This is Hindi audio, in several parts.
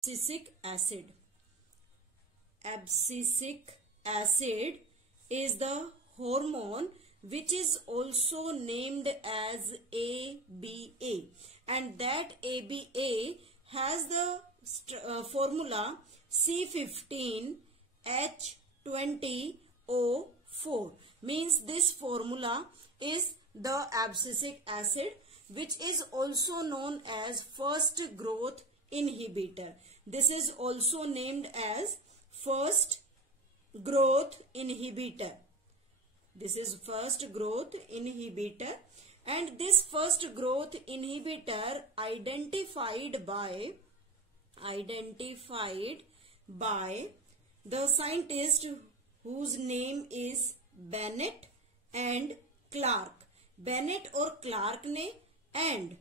abscisic acid. Abscisic acid is the hormone which is also named as ABA, and that ABA has the formula C15H20O4. Means this formula is the abscisic acid, which is also known as first growth inhibitor. This is also named as first growth inhibitor. This is first growth inhibitor, and this first growth inhibitor identified by the scientist whose name is Bennett and Clark. Bennett और क्लार्क ने एंड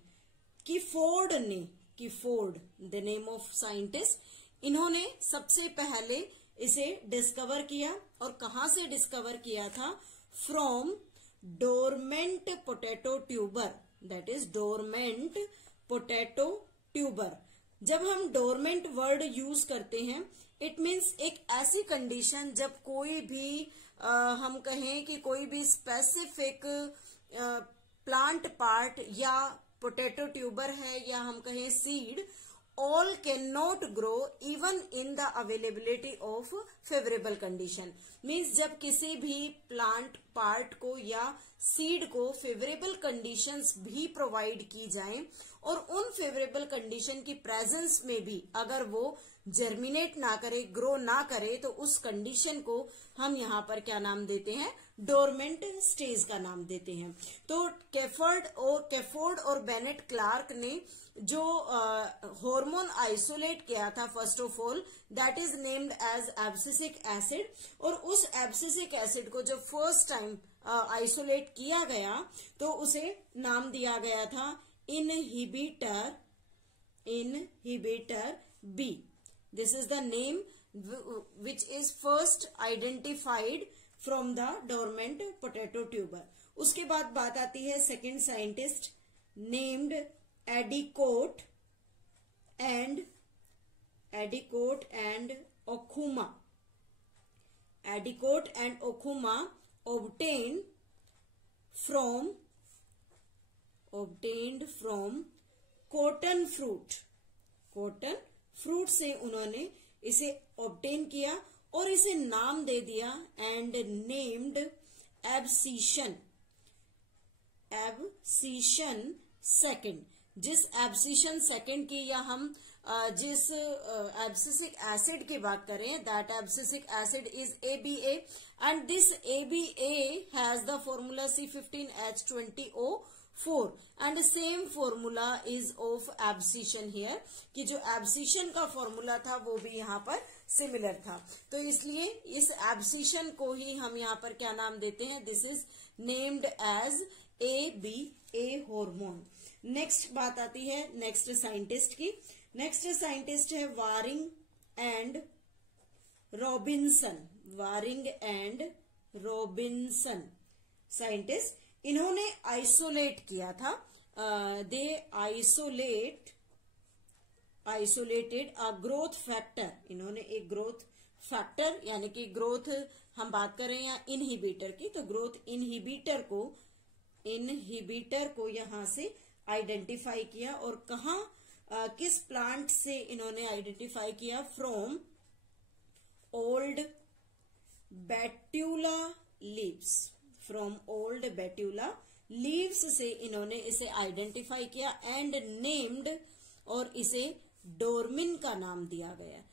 कीफोर्ड ने, कीफोर्ड द नेम ऑफ साइंटिस्ट, इन्होंने सबसे पहले इसे डिस्कवर किया. और कहां से डिस्कवर किया था? From dormant potato tuber. That is dormant potato tuber. जब हम डोरमेंट वर्ड यूज करते हैं, इट मीन्स एक ऐसी कंडीशन जब कोई भी हम कहें कि कोई भी स्पेसिफिक प्लांट पार्ट या पोटैटो ट्यूबर है या हम कहें seed, all cannot grow even in the availability of favorable condition. Means जब किसी भी प्लांट पार्ट को या सीड को फेवरेबल कंडीशंस भी प्रोवाइड की जाएं और उन फेवरेबल कंडीशन की प्रेजेंस में भी अगर वो जर्मिनेट ना करे, ग्रो ना करे, तो उस कंडीशन को हम यहाँ पर क्या नाम देते हैं? डोरमेंट स्टेज का नाम देते हैं. तो कैफोर्ड और बेनेट क्लार्क ने जो हार्मोन आइसोलेट किया था, first of all that is named as abscisic acid. और उस एब्सिसिक एसिड को जब फर्स्ट टाइम आइसोलेट किया गया तो उसे नाम दिया गया था inhibitor B. This is the name which is first identified from the dormant potato tuber. उसके बाद बात आती है second scientist named Addicott and Ohkuma. Addicott and Ohkuma obtained from cotton fruit से उन्होंने इसे ऑब्टेन किया और इसे नाम दे दिया एंड नेम्ड एब्सिशन सेकेंड. जिस एब्सिशन सेकेंड की या हम जिस एब्सिसिक एसिड की बात करें, that abscisic acid is ABA and this ABA has the formula C15H20O4 and same formula is of abscission here, कि जो एब्सिशन का फॉर्मूला था वो भी यहाँ पर सिमिलर था. तो इसलिए इस एब्सिशन को ही हम यहाँ पर क्या नाम देते हैं? This is named as ABA hormone. Next बात आती है नेक्स्ट साइंटिस्ट की. नेक्स्ट साइंटिस्ट है वारिंग एंड रॉबिन्सन साइंटिस्ट. इन्होंने आइसोलेट किया था, they isolated a growth factor. इन्होंने एक ग्रोथ फैक्टर यानी कि ग्रोथ हम बात कर रहे हैं यहाँ इनहिबिटर की, तो ग्रोथ इनहिबिटर को यहां से आइडेंटिफाई किया. और कहा किस प्लांट से इन्होंने आइडेंटिफाई किया? फ्रॉम ओल्ड बेट्यूला लीव्स से इन्होंने इसे आइडेंटिफाई किया एंड नेम्ड, और इसे डोरमिन का नाम दिया गया,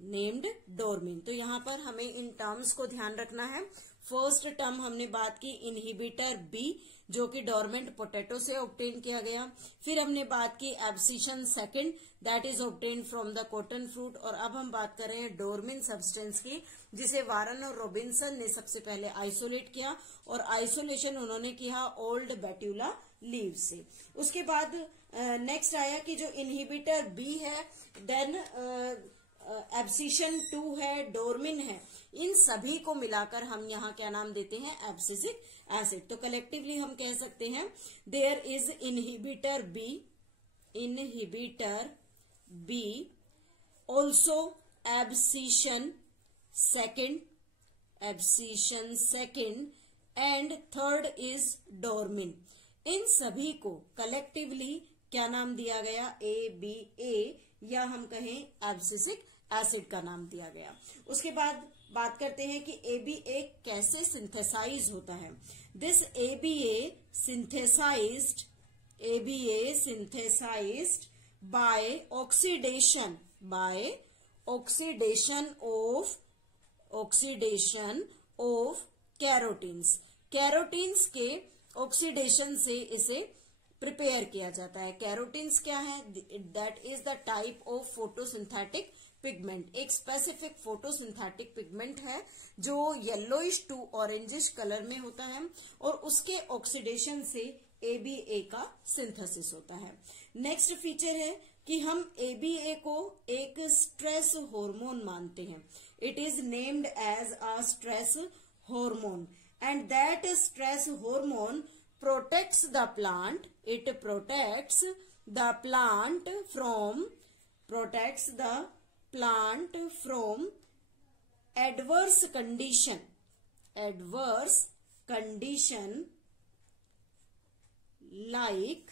नेम्ड डोरमिन. तो यहां पर हमें इन टर्म्स को ध्यान रखना है. फर्स्ट टर्म हमने बात की इनहिबिटर बी, जो कि डोरमेंट पोटैटो से ऑब्टेन किया गया. फिर हमने बात की abscission second, that is obtain from the cotton fruit. और अब हम बात कर रहे हैं डोरमिन सब्सटेंस की, जिसे वारन और रॉबिन्सन ने सबसे पहले आइसोलेट किया और आइसोलेशन उन्होंने किया ओल्ड बेट्यूला लीव से. उसके बाद नेक्स्ट आया कि जो इनहिबिटर बी है, देन एब्सिशन 2 है, डोरमिन है, इन सभी को मिलाकर हम यहाँ क्या नाम देते हैं? Abscisic acid. तो कलेक्टिवली हम कह सकते हैं there is inhibitor B also abscission second, and third is dormin. इन सभी को कलेक्टिवली क्या नाम दिया गया? ABA, या हम कहें एब्सिसिक एसिड का नाम दिया गया। उसके बाद बात करते हैं कि ABA कैसे सिंथेसाइज होता है। This ABA synthesized by oxidation of carotenes. Carotenes के ऑक्सीडेशन से इसे प्रिपेयर किया जाता है। कैरोटीन्स क्या है? That is the type of photosynthetic pigment. एक स्पेसिफिक फोटोसिंथेटिक पिगमेंट है जो येलोइश टू ऑरेंजिश कलर में होता है और उसके ऑक्सीडेशन से ABA का सिंथेसिस होता है। नेक्स्ट फीचर है कि हम ABA को एक स्ट्रेस हार्मोन मानते हैं। It is named as a stress hormone and that stress hormone protects the plant. It protects the plant from adverse condition like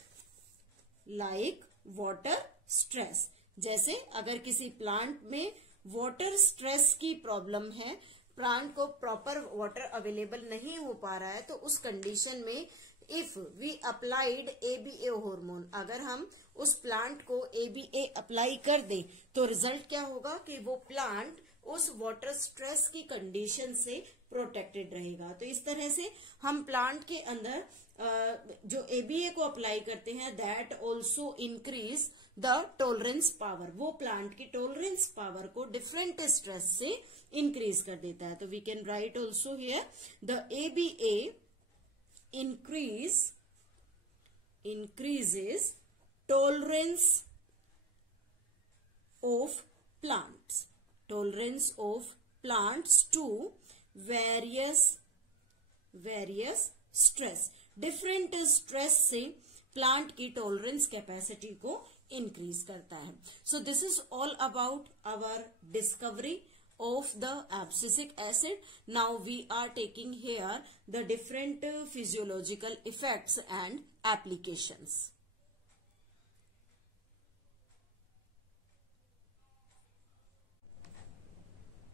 water stress। जैसे अगर किसी प्लांट में वाटर स्ट्रेस की प्रॉब्लम है, प्लांट को प्रॉपर वाटर अवेलेबल नहीं हो पा रहा है, तो उस कंडीशन में if we applied ABA hormone, अगर हम उस प्लांट को ABA अप्लाई कर दे तो रिजल्ट क्या होगा कि वो प्लांट उस वाटर स्ट्रेस की कंडीशन से प्रोटेक्टेड रहेगा। तो इस तरह से हम प्लांट के अंदर जो ABA को अप्लाई करते हैं, that also increase the tolerance power. वो प्लांट की टॉलरेंस पावर को डिफरेंट स्ट्रेस से इंक्रीज कर देता है। तो we can write also here the ABA increases tolerance of plants to various stress। Different stress से प्लांट की टॉलरेंस कैपेसिटी को इंक्रीज करता है। So this is all about our discovery of the abscisic acid. Now we are taking here the different physiological effects and applications.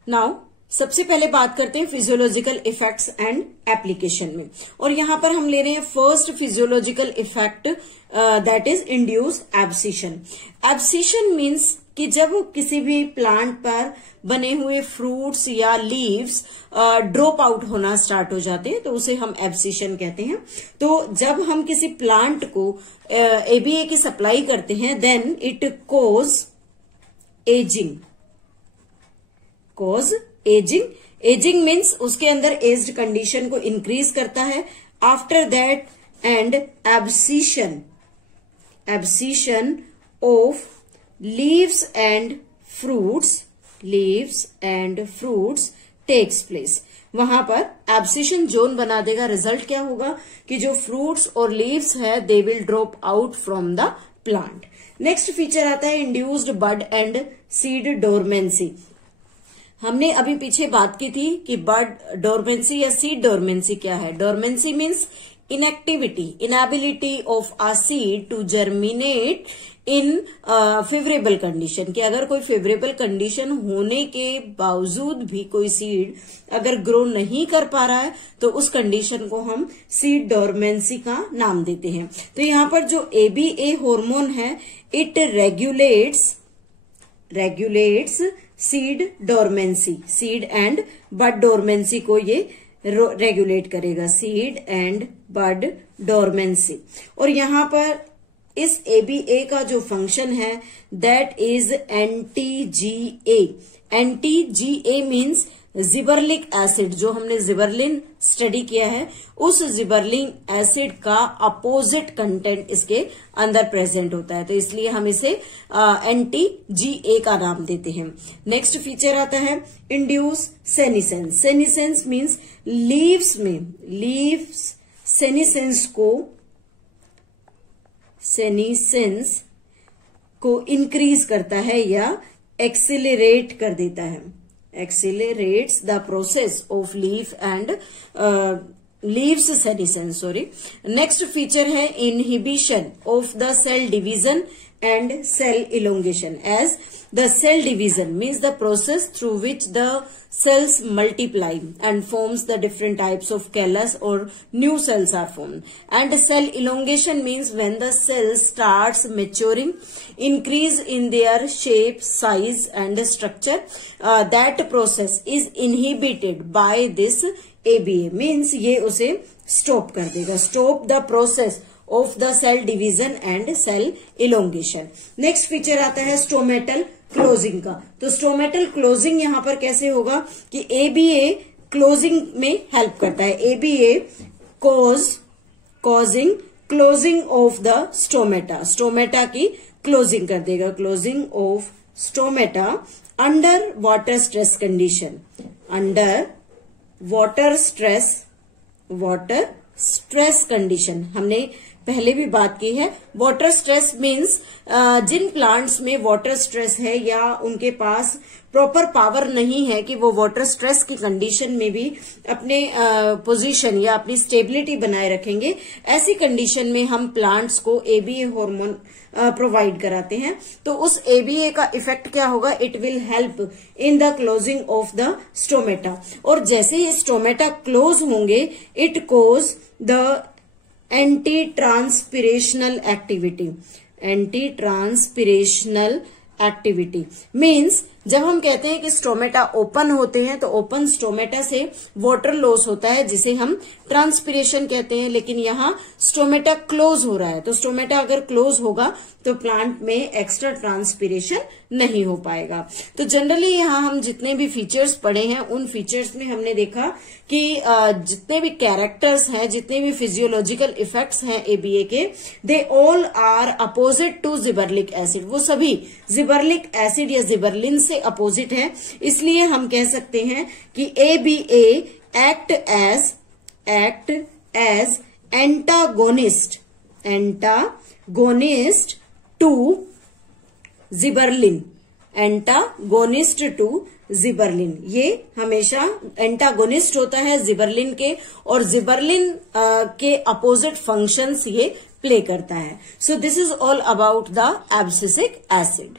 Now सबसे पहले बात करते हैं फिजियोलॉजिकल इफेक्ट्स एंड एप्लीकेशन में, और यहां पर हम ले रहे हैं first physiological effect, that is induce abscission. Abscission means कि जब किसी भी प्लांट पर बने हुए फ्रूट्स या लीव्स ड्रॉप आउट होना स्टार्ट हो जाते हैं तो उसे हम एब्सिशन कहते हैं। तो जब हम किसी प्लांट को ABA की सप्लाई करते हैं, then it cause ageing means उसके अंदर एज्ड कंडीशन को इंक्रीज करता है। After that and abscission of leaves and fruits takes place. वहां पर एब्सिशन जोन बना देगा। रिजल्ट क्या होगा कि जो फ्रूट्स और लीव्स है they will drop out from the plant. Next feature आता है induced bud and seed dormancy. हमने अभी पीछे बात की थी कि बड डोरमेंसी या सीड डोरमेंसी क्या है। Dormancy means inability of a seed to germinate in favourable condition, कि अगर कोई फेवरेबल कंडीशन होने के बावजूद भी कोई सीड अगर ग्रो नहीं कर पा रहा है तो उस कंडीशन को हम सीड डोरमेंसी का नाम देते हैं। तो यहाँ पर जो ABA हार्मोन है it regulates seed dormancy, seed and bud dormancy को ये रेगुलेट करेगा, सीड एंड बड डोरमेंसी। और यहाँ पर इस ABA का जो फंक्शन है दैट इज एंटी-GA मीन्स जिबरलिक एसिड। जो हमने जिबरलिन स्टडी किया है उस जिबरलिन एसिड का अपोजिट कंटेंट इसके अंदर प्रेजेंट होता है, तो इसलिए हम इसे एंटी-GA का नाम देते हैं। नेक्स्ट फीचर आता है induce senescence. Senescence means leaves senescence को इंक्रीज करता है या एक्सिलरेट कर देता है, accelerates the process of leaf and leaves senescence, sorry. Next feature है inhibition of the cell division and cell elongation, as the cell division means the process through which the cells multiply and forms the different types of callus or new cells are formed, and cell elongation means when the cells starts maturing, increase in their shape, size and structure, that process is inhibited by this ABA, means ये उसे stop कर देगा, stop the process of the cell division and cell elongation. Next feature आता है स्टोमेटल क्लोजिंग का। तो स्टोमेटल क्लोजिंग यहां पर कैसे होगा कि ABA क्लोजिंग में हेल्प करता है, ABA causing closing of the stomata, stomata की क्लोजिंग कर देगा, closing of stomata under water stress condition, under water stress condition हमने पहले भी बात की है। वाटर स्ट्रेस मीन्स जिन प्लांट्स में वाटर स्ट्रेस है या उनके पास प्रॉपर पावर नहीं है कि वो वाटर स्ट्रेस की कंडीशन में भी अपने पोजीशन या अपनी स्टेबिलिटी बनाए रखेंगे, ऐसी कंडीशन में हम प्लांट्स को ABA हार्मोन प्रोवाइड कराते हैं। तो उस ABA का इफेक्ट क्या होगा, it will help in the closing of the stomata, और जैसे ही स्टोमेटा क्लोज होंगे it cause the anti transpirational activity means जब हम कहते हैं कि स्टोमेटा ओपन होते हैं तो ओपन स्टोमेटा से वाटर लॉस होता है जिसे हम ट्रांसपिरेशन कहते हैं, लेकिन यहाँ स्टोमेटा क्लोज हो रहा है, तो स्टोमेटा अगर क्लोज होगा तो प्लांट में एक्स्ट्रा ट्रांसपिरेशन नहीं हो पाएगा। तो जनरली यहाँ हम जितने भी फीचर्स पढ़े हैं उन फीचर्स में हमने देखा कि जितने भी कैरेक्टर्स हैं, जितने भी फिजियोलॉजिकल इफेक्ट्स हैं ABA के, they all are opposite to gibberellic acid, वो सभी जिबरलिक एसिड या जिबरलिन से अपोजिट है। इसलिए हम कह सकते हैं कि ABA act as antagonist to gibberellin, antagonist to gibberellin, ये हमेशा एंटागोनिस्ट होता है जिबरलिन के, और जिबरलिन के अपोजिट फंक्शंस ये प्ले करता है। So this is all about the abscisic acid.